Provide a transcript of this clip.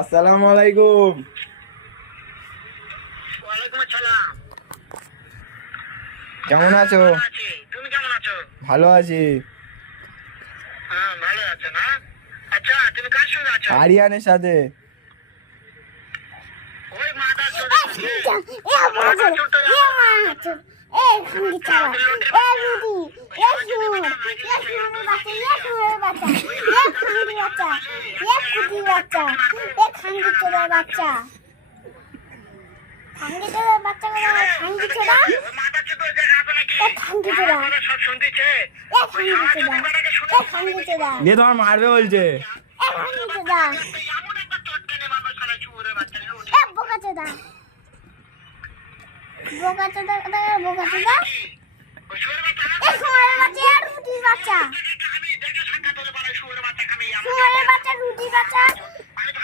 আসসালামু আলাইকুম। ওয়ালাইকুম আসসালাম। কেমন আছো? ভালো আছি, তুমি কেমন আছো? ভালো আছি। হ্যাঁ, ভালো আছো না? আচ্ছা, তুমি কার সঙ্গে আছো? আরিয়ানের সাথে। ওই মাদার চোদ মাদার চোদ জায়গা আছে নাকি? সব শুনতেছে। দিয়ে তোমার মারবে বলছে। এমন একটা চটকানে মারবে শালা শুয়োরের বাচ্চা রে, উঠে। ওই শুয়োরের বাচ্চা না? আমি দেখে সাক্ষাৎ হলে পারে শুয়োরের বাচ্চা খাবে এমন। আমি ভালো